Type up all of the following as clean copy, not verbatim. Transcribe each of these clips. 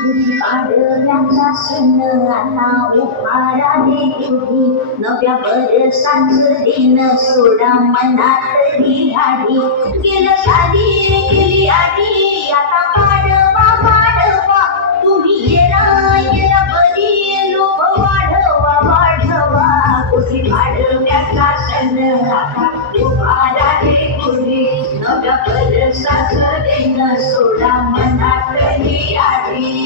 पाडव्याचा सण आता उभारा दे तुझी नव्या बरसाचं दिन सोडा मनातली आधी गेलं साधी गेली आधी आता पाडवा पाडवा तुम्ही येरा बरी लोक वाढवा वाढवा कुठे पाडव्याचा सण आता उभारा दे तुझी नव्या बरसाचं दिन सोडा मनातली आधी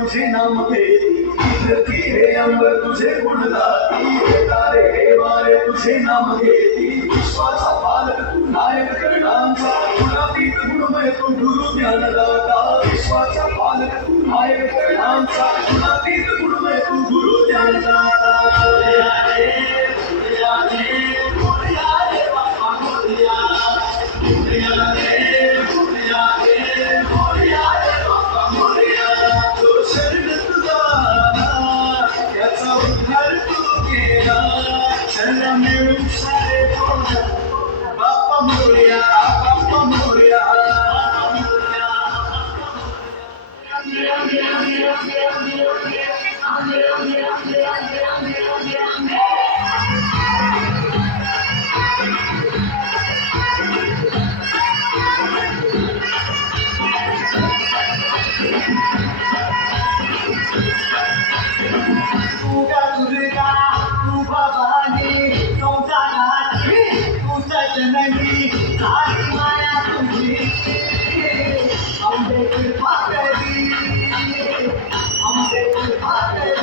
तुझे नाम घेती हे अंबर तुझे गुण गाती हे तारे हे वारे तुझे नाम घेती विश्वाचा पालक तू नायक करणांचा गुणातीत गुणमय तू गुरु ज्ञानदाता विश्वाचा पालक तू नायक करणांचा गुणातीत गुणमय तू गुरु ज्ञानदाता आंबेची भाकरी.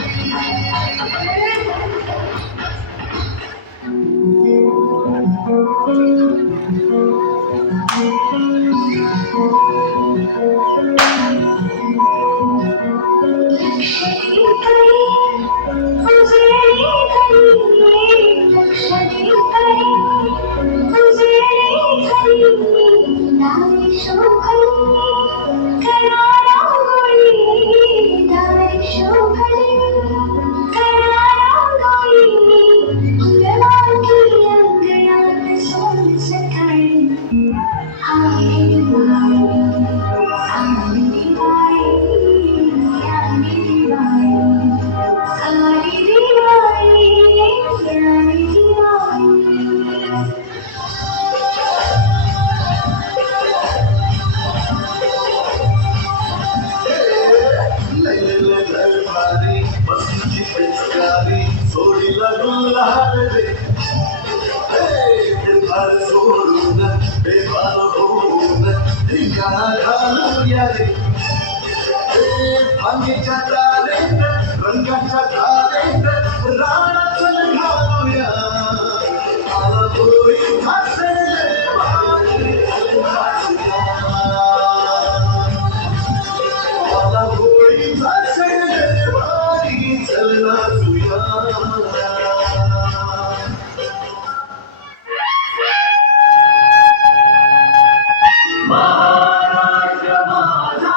सोडीला गुल्हार रे बेभार सोडून बेभार होऊन ठिकाणा घालूया रे भांगेच्या तारेत रंगाच्या तारेत रानात घालूया आला होई घासले वारे आला होई घासले वारी चलना तुया महाराष्ट्र माझा